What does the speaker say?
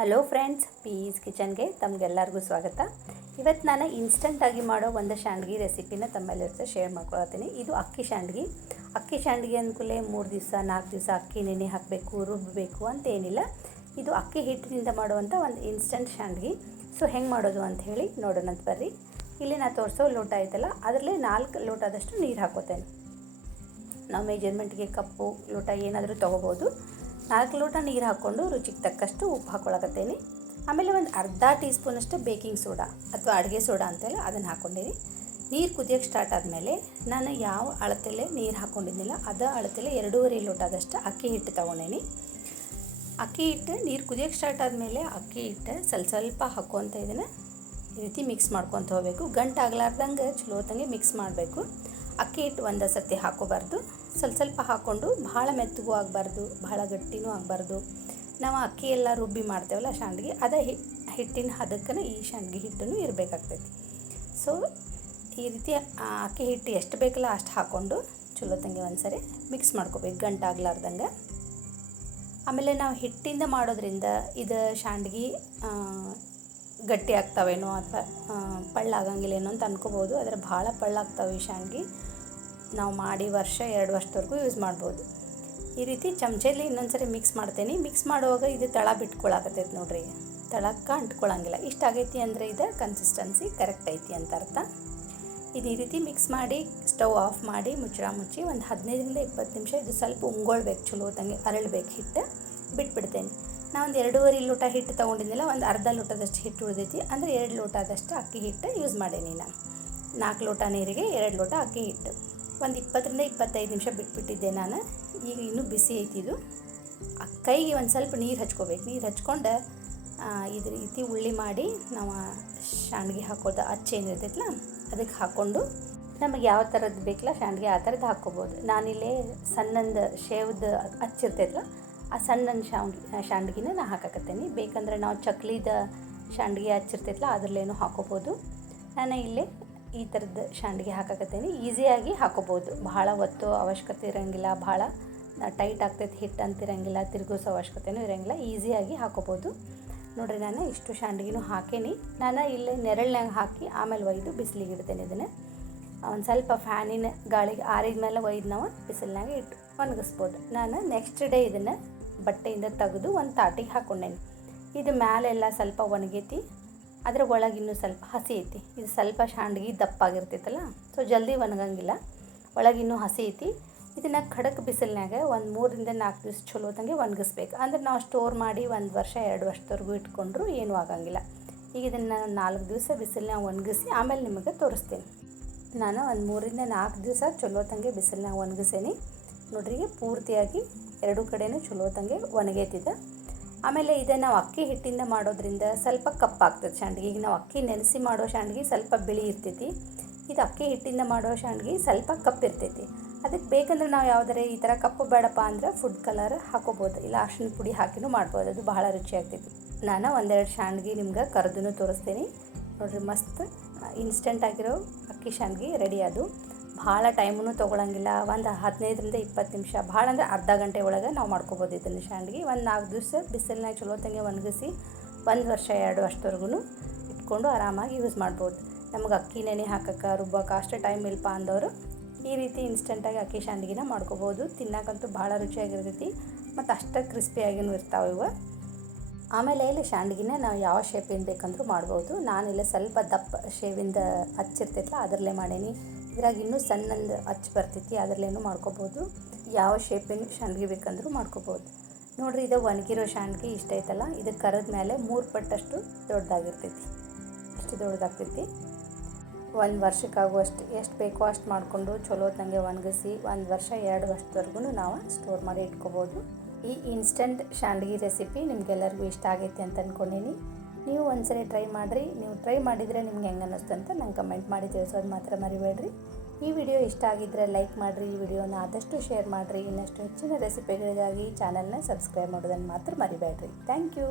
Hello friends, piece ಕಿಚನ್ಗೆ ತಮಗೆಲ್ಲರಿಗೂ ಸ್ವಾಗತ. ಇವತ್ತು ನಾನು ಇನ್ಸ್ಟಂಟಾಗಿ ಮಾಡೋ ಒಂದು ಶಾಂಡ್ಗಿ ರೆಸಿಪಿನ ತಮ್ಮಲ್ಲಿ ಶೇರ್ ಮಾಡ್ಕೊಳ್ತೀನಿ. ಇದು ಅಕ್ಕಿ ಶಾಂಡ್ಗಿ ಅಂದ್ಕೂಲೆ 3 ದಿವಸ 4 ದಿವಸ ಅಕ್ಕಿ ನೆನೆ ಹಾಕಬೇಕು, ರುಬ್ಬಬೇಕು ಅಂತ ಏನಿಲ್ಲ. ಇದು ಅಕ್ಕಿ ಹಿಟ್ಟಿನಿಂದ ಮಾಡುವಂಥ ಒಂದು ಇನ್ಸ್ಟಂಟ್ ಶಾಂಡ್ಗಿ. ಸೊ ಹೆಂಗೆ ಮಾಡೋದು ಅಂತ ಹೇಳಿ ನೋಡೋಣಂತ ಬರ್ರಿ. ಇಲ್ಲಿ ನಾನು ತೋರಿಸೋ ಲೋಟ ಐತಲ್ಲ, ಅದರಲ್ಲೇ 4 ಲೋಟದಷ್ಟು ನೀರು ಹಾಕೋತೇನೆ. ನಾವು ಮೆಜರ್ಮೆಂಟ್ಗೆ ಕಪ್ಪು ಲೋಟ ಏನಾದರೂ ತೊಗೋಬೋದು. 4 ಲೋಟ ನೀರು ಹಾಕ್ಕೊಂಡು ರುಚಿಗೆ ತಕ್ಕಷ್ಟು ಉಪ್ಪು ಹಾಕ್ಕೊಳಕತ್ತೇನೆ. ಆಮೇಲೆ ಒಂದು ಅರ್ಧ ಟೀ ಸ್ಪೂನಷ್ಟು ಬೇಕಿಂಗ್ ಸೋಡಾ ಅಥವಾ ಅಡುಗೆ ಸೋಡಾ ಅಂತೆಲ್ಲ ಅದನ್ನು ಹಾಕ್ಕೊಂಡೀನಿ. ನೀರು ಕುದಿಯೋಕ್ಕೆ ಸ್ಟಾರ್ಟ್ ಆದಮೇಲೆ ನಾನು ಯಾವ ಅಳತೆಲೆ ನೀರು ಹಾಕ್ಕೊಂಡಿದ್ದಿಲ್ಲ ಅದೇ ಅಳತೆಲೆ 2.5 ಲೋಟದಷ್ಟು ಅಕ್ಕಿ ಹಿಟ್ಟು ತೊಗೊಂಡೇನಿ. ಅಕ್ಕಿ ಹಿಟ್ಟು ನೀರು ಕುದಿಯೋಕ್ಕೆ ಸ್ಟಾರ್ಟ್ ಆದಮೇಲೆ ಅಕ್ಕಿ ಹಿಟ್ಟು ಸ್ವಲ್ಪ ಹಾಕ್ಕೊತ ಇದನ್ನು ಈ ರೀತಿ ಮಿಕ್ಸ್ ಮಾಡ್ಕೊತ ಹೋಗಬೇಕು. ಗಂಟು ಆಗ್ಲಾರ್ದಂಗೆ ಚಲೋತ್ತಂಗೆ ಮಿಕ್ಸ್ ಮಾಡಬೇಕು. ಅಕ್ಕಿ ಹಿಟ್ಟು ಒಂದೇ ಸರ್ತಿ ಹಾಕೋಬಾರ್ದು, ಸ್ವಲ್ಪ ಹಾಕ್ಕೊಂಡು ಭಾಳ ಮೆತ್ತಗೂ ಆಗಬಾರ್ದು, ಭಾಳ ಗಟ್ಟಿನೂ ಆಗಬಾರ್ದು. ನಾವು ಅಕ್ಕಿ ಎಲ್ಲ ರುಬ್ಬಿ ಮಾಡ್ತೇವಲ್ಲ ಶಾಂಡ್ಗಿ, ಅದೇ ಹಿಟ್ಟಿನ ಹದಕ್ಕನೇ ಈ ಶಾಂಡ್ಗಿ ಹಿಟ್ಟನ್ನು ಇರಬೇಕಾಗ್ತೈತಿ. ಸೊ ಈ ರೀತಿ ಅಕ್ಕಿ ಹಿಟ್ಟು ಎಷ್ಟು ಬೇಕಲ್ಲ ಅಷ್ಟು ಹಾಕ್ಕೊಂಡು ಚಲೋತ್ತಂಗೆ ಒಂದ್ಸರಿ ಮಿಕ್ಸ್ ಮಾಡ್ಕೋಬೇಕು ಗಂಟು ಆಗ್ಲಾರ್ದಂಗೆ. ಆಮೇಲೆ ನಾವು ಹಿಟ್ಟಿಂದ ಮಾಡೋದ್ರಿಂದ ಇದು ಶಾಂಡ್ಗಿ ಗಟ್ಟಿ ಆಗ್ತಾವೇನೋ ಅಥವಾ ಪಳ್ಳಾಗಂಗಿಲ್ಲೇನೋ ಅಂತ ಅನ್ಕೋಬೋದು. ಆದರೆ ಭಾಳ ಪಳ್ಳಾಗ್ತಾವೆ ಈ ಶಾಂಡ್ಗಿ. ನಾವು ಮಾಡಿ 1-2 ವರ್ಷದವರೆಗೂ ಯೂಸ್ ಮಾಡ್ಬೋದು. ಈ ರೀತಿ ಚಮಚಲ್ಲಿ ಇನ್ನೊಂದ್ಸರಿ ಮಿಕ್ಸ್ ಮಾಡ್ತೇನೆ. ಮಿಕ್ಸ್ ಮಾಡುವಾಗ ಇದು ತಳ ಬಿಟ್ಕೊಳಕತ್ತೈತೆ ನೋಡ್ರಿ, ತಳಕ್ಕೆ ಅಂಟ್ಕೊಳಂಗಿಲ್ಲ. ಇಷ್ಟ ಆಗೈತಿ ಅಂದರೆ ಇದು ಕನ್ಸಿಸ್ಟೆನ್ಸಿ ಕರೆಕ್ಟ್ ಐತಿ ಅಂತ ಅರ್ಥ. ಇದು ಈ ರೀತಿ ಮಿಕ್ಸ್ ಮಾಡಿ ಸ್ಟವ್ ಆಫ್ ಮಾಡಿ ಮುಚ್ಚಿ ಒಂದು 15-20 ನಿಮಿಷ ಇದು ಸ್ವಲ್ಪ ಉಂಗೊಳ್ಬೇಕು, ಚಲೋತ್ತಂಗೆ ಅರಳಬೇಕು ಹಿಟ್ಟು. ಬಿಟ್ಬಿಡ್ತೇನೆ. ನಾನು ಒಂದು 2.5 ಲೋಟ ಹಿಟ್ಟು ತೊಗೊಂಡಿದ್ದಿಲ್ಲ, ಒಂದು ಅರ್ಧ ಲೋಟದಷ್ಟು ಹಿಟ್ಟು ಉಳಿದೈತಿ. ಅಂದರೆ 2 ಲೋಟದಷ್ಟು ಅಕ್ಕಿ ಹಿಟ್ಟು ಯೂಸ್ ಮಾಡೇನಿ ನಾನು. 4 ಲೋಟ ನೀರಿಗೆ 2 ಲೋಟ ಅಕ್ಕಿ ಹಿಟ್ಟು. ಒಂದು 20-25 ನಿಮಿಷ ಬಿಟ್ಬಿಟ್ಟಿದ್ದೆ ನಾನು. ಈಗ ಇನ್ನೂ ಬಿಸಿ ಐತಿದು. ಕೈಗೆ ಒಂದು ಸ್ವಲ್ಪ ನೀರು ಹಚ್ಕೋಬೇಕು. ನೀರು ಹಚ್ಕೊಂಡು ಇದ್ರ ರೀತಿ ಉಳ್ಳಿ ಮಾಡಿ ನಾವು ಶಾಂಡ್ಗಿ ಹಾಕೋದು ಅಚ್ಚೇನಿರ್ತೈತಲ್ಲ ಅದಕ್ಕೆ ಹಾಕ್ಕೊಂಡು ನಮಗೆ ಯಾವ ಥರದ್ದು ಬೇಕಲ್ಲ ಶಾಂಡ್ಗಿ ಆ ಥರದ್ದು ಹಾಕ್ಕೋಬೋದು. ನಾನಿಲ್ಲೇ ಸಣ್ಣಂದು ಶೇವ್ದು ಹಚ್ಚಿರ್ತೈತಲ್ಲ ಆ ಸಣ್ಣ ಶಾಂಡ್ಗಿನ ನಾನು ಹಾಕಕತ್ತೇನೆ. ಬೇಕಂದ್ರೆ ನಾವು ಚಕ್ಲಿದ ಶಾಂಡ್ಗಿ ಹಚ್ಚಿರ್ತೈತಲ್ಲ ಅದರಲ್ಲೇನೂ ಹಾಕೋಬೋದು. ನಾನು ಇಲ್ಲೇ ಈ ಥರದ್ದು ಶಾಂಡ್ಗಿ ಹಾಕಕತ್ತೇನೆ. ಈಸಿಯಾಗಿ ಹಾಕೋಬೋದು, ಭಾಳ ಒತ್ತೋ ಅವಶ್ಯಕತೆ ಇರೋಂಗಿಲ್ಲ, ಭಾಳ ಟೈಟ್ ಆಗ್ತೈತೆ ಹಿಟ್ಟು ಅಂತಿರೋಂಗಿಲ್ಲ, ತಿರುಗಿಸೋ ಅವಶ್ಯಕತೆಯೂ ಇರೋಂಗಿಲ್ಲ, ಈಸಿಯಾಗಿ ಹಾಕೋಬೋದು. ನೋಡಿರಿ, ನಾನು ಇಷ್ಟು ಶಾಂಡ್ಗಿನೂ ಹಾಕೇನಿ. ನಾನು ಇಲ್ಲೇ ನೆರಳಿನಾಗ ಹಾಕಿ ಆಮೇಲೆ ಒಯ್ದು ಬಿಸಿಲಿಗೆ ಇಡ್ತೇನೆ. ಇದನ್ನು ಒಂದು ಸ್ವಲ್ಪ ಫ್ಯಾನಿನ ಗಾಳಿಗೆ ಆರಿದ ಮೇಲೆ ಒಯ್ದು ನಾವು ಬಿಸಿಲಿನಾಗ ಇಟ್ಟು ಒಣಗಿಸ್ಬೋದು. ನಾನು ನೆಕ್ಸ್ಟ್ ಡೇ ಇದನ್ನು ಬಟ್ಟೆಯಿಂದ ತೆಗೆದು ಒಂದು ತಾಟಿಗೆ ಹಾಕ್ಕೊಂಡೇನಿ. ಇದು ಮ್ಯಾಲೆಲ್ಲ ಸ್ವಲ್ಪ ಒಣಗೈತಿ, ಅದರ ಒಳಗೆ ಇನ್ನೂ ಸ್ವಲ್ಪ ಹಸಿ ಐತಿ. ಇದು ಸ್ವಲ್ಪ ಶಾಂಡ್ಗಿ ದಪ್ಪಾಗಿರ್ತೈತಲ್ಲ, ಸೊ ಜಲ್ದಿ ಒಣಗಂಗಿಲ್ಲ, ಒಳಗಿನ್ನೂ ಹಸಿ ಐತಿ. ಇದನ್ನು ಖಡಕ್ ಬಿಸಿಲಿನಾಗ ಒಂದು 3-4 ದಿವಸ ಚಲೋದಂಗೆ ಒಣಗಿಸ್ಬೇಕು. ಅಂದ್ರೆ ನಾವು ಸ್ಟೋರ್ ಮಾಡಿ 1 ವರ್ಷ 2 ವರ್ಷದವರೆಗೂ ಇಟ್ಕೊಂಡ್ರೂ ಏನೂ ಆಗಂಗಿಲ್ಲ. ಈಗ ಇದನ್ನು 4 ದಿವಸ ಬಿಸಿಲಿನಾಗ ಒಣಗಿಸಿ ಆಮೇಲೆ ನಿಮಗೆ ತೋರಿಸ್ತೀನಿ. ನಾನು ಒಂದು 3-4 ದಿವಸ ಚಲೋದಂಗೆ ಬಿಸಿಲಿನಾಗ ಒಣಗಿಸೇನಿ. ನೋಡ್ರಿ, ಪೂರ್ತಿಯಾಗಿ 2 ಕಡೆಯೂ ಚಲೋದಂಗೆ ಒಣಗೈತಿದೆ. ಆಮೇಲೆ ಇದನ್ನು ನಾವು ಅಕ್ಕಿ ಹಿಟ್ಟಿಂದ ಮಾಡೋದ್ರಿಂದ ಸ್ವಲ್ಪ ಕಪ್ಪಾಗ್ತದೆ ಶಾಂಡ್ಗಿ. ಈಗ ನಾವು ಅಕ್ಕಿ ನೆನೆಸಿ ಮಾಡೋ ಶಾಂಡ್ಗಿ ಸ್ವಲ್ಪ ಬಿಳಿ ಇರ್ತೈತಿ. ಇದು ಅಕ್ಕಿ ಹಿಟ್ಟಿಂದ ಮಾಡೋ ಶಾಂಡ್ಗಿ ಸ್ವಲ್ಪ ಕಪ್ಪಿರ್ತೈತಿ. ಅದಕ್ಕೆ ಬೇಕಂದ್ರೆ ನಾವು ಯಾವುದಾರೆ ಈ ಥರ ಕಪ್ಪು ಬೇಡಪ್ಪ ಅಂದ್ರೆ ಫುಡ್ ಕಲರ್ ಹಾಕೋಬೋದು, ಇಲ್ಲ ಅರಿಶಿನ ಪುಡಿ ಹಾಕಿನೂ ಮಾಡ್ಬೋದು. ಅದು ಬಹಳ ರುಚಿ ಆಗ್ತೈತಿ. ನಾನು 1-2 ಶಾಂಡ್ಗಿ ನಿಮ್ಗೆ ಕರೆದೂ ತೋರಿಸ್ತೀನಿ. ನೋಡಿರಿ, ಮಸ್ತ್ ಇನ್ಸ್ಟೆಂಟ್ ಆಗಿರೋ ಅಕ್ಕಿ ಶಾಂಡ್ಗಿ ರೆಡಿ. ಅದು ಭಾಳ ಟೈಮೂ ತೊಗೊಳಂಗಿಲ್ಲ. ಒಂದು 15-20 ನಿಮಿಷ, ಭಾಳ ಅಂದರೆ ಅರ್ಧ ಗಂಟೆ ಒಳಗೆ ನಾವು ಮಾಡ್ಕೊಬೋದು ಇದನ್ನು ಶಾಂಡ್ಗಿ. ಒಂದು 4 ದಿವಸ ಬಿಸಿಲಿನಾಗ ಚಲೋತ್ತಂಗೆ ಒಣಗಿಸಿ 1 ವರ್ಷ 2 ವರ್ಷದವರೆಗೂ ಇಟ್ಕೊಂಡು ಆರಾಮಾಗಿ ಯೂಸ್ ಮಾಡ್ಬೋದು. ನಮಗೆ ಅಕ್ಕಿ ನೆನೆ ಹಾಕೋಕ್ಕೆ ರುಬ್ಬಕ್ಕೆ ಅಷ್ಟು ಟೈಮ್ ಇಲ್ಲಪ್ಪ ಅಂದವರು ಈ ರೀತಿ ಇನ್ಸ್ಟೆಂಟಾಗಿ ಅಕ್ಕಿ ಶಾಂಡ್ಗಿನ ಮಾಡ್ಕೋಬೋದು. ತಿನ್ನೋಕ್ಕಂತೂ ಭಾಳ ರುಚಿಯಾಗಿರ್ತೈತಿ ಮತ್ತು ಅಷ್ಟು ಕ್ರಿಸ್ಪಿಯಾಗಿನೂ ಇರ್ತಾವೆ ಇವು. ಆಮೇಲೆ ಇಲ್ಲಿ ಶಾಂಡ್ಗಿನ ನಾವು ಯಾವ ಶೇಪಿಂದ ಬೇಕಂದ್ರೂ ಮಾಡ್ಬೋದು. ನಾನಿಲ್ಲ ಸ್ವಲ್ಪ ದಪ್ಪ ಶೇವಿಂದ ಹಚ್ಚಿರ್ತೈತಲ್ಲ ಅದರಲ್ಲೇ ಮಾಡೀನಿ. ಇದ್ರಾಗ ಇನ್ನೂ ಸಣ್ಣಂದು ಹಚ್ಚಿ ಬರ್ತೈತಿ, ಅದರಲ್ಲೇನೂ ಮಾಡ್ಕೋಬೋದು. ಯಾವ ಶೇಪಿನ ಶಾಂಡ್ಗಿ ಬೇಕಂದ್ರೂ ಮಾಡ್ಕೋಬೋದು. ನೋಡಿರಿ, ಇದು ಒಣಗಿರೋ ಶಾಂಡ್ಗಿ ಇಷ್ಟ ಐತಲ್ಲ, ಇದು ಕರೆದ ಮೇಲೆ 3 ಪಟ್ಟಷ್ಟು ದೊಡ್ಡದಾಗಿರ್ತೈತಿ. ಅಷ್ಟು ದೊಡ್ಡದಾಗ್ತೈತಿ. 1 ವರ್ಷಕ್ಕಾಗುವಷ್ಟು ಎಷ್ಟು ಬೇಕೋ ಅಷ್ಟು ಮಾಡಿಕೊಂಡು ಚಲೋತ್ತಂಗೆ ಒಣಗಿಸಿ 1 ವರ್ಷ 2 ವರ್ಷದವರೆಗೂ ನಾವು ಸ್ಟೋರ್ ಮಾಡಿ ಇಟ್ಕೋಬೋದು. ಈ ಇನ್ಸ್ಟೆಂಟ್ ಶಾಂಡ್ಗಿ ರೆಸಿಪಿ ನಿಮಗೆಲ್ಲರಿಗೂ ಇಷ್ಟ ಆಗೈತಿ ಅಂತ ಅಂದ್ಕೊಂಡೀನಿ. ನೀವು ಒಂದ್ಸರಿ ಟ್ರೈ ಮಾಡಿರಿ. ನೀವು ಟ್ರೈ ಮಾಡಿದರೆ ನಿಮ್ಗೆ ಹೆಂಗೆ ಅನ್ನಿಸ್ತು ಅಂತ ನಂಗೆ ಕಮೆಂಟ್ ಮಾಡಿ ತಿಳಿಸೋದು ಮಾತ್ರ ಮರಿಬೇಡ್ರಿ. ಈ ವಿಡಿಯೋ ಇಷ್ಟ ಆಗಿದ್ದರೆ ಲೈಕ್ ಮಾಡಿರಿ, ಈ ವಿಡಿಯೋನ ಆದಷ್ಟು ಶೇರ್ ಮಾಡಿರಿ. ಇನ್ನಷ್ಟು ಹೆಚ್ಚಿನ ರೆಸಿಪಿಗಳಿಗಾಗಿ ಚಾನಲ್ನ ಸಬ್ಸ್ಕ್ರೈಬ್ ಮಾಡೋದನ್ನು ಮಾತ್ರ ಮರಿಬೇಡ್ರಿ. Thank you.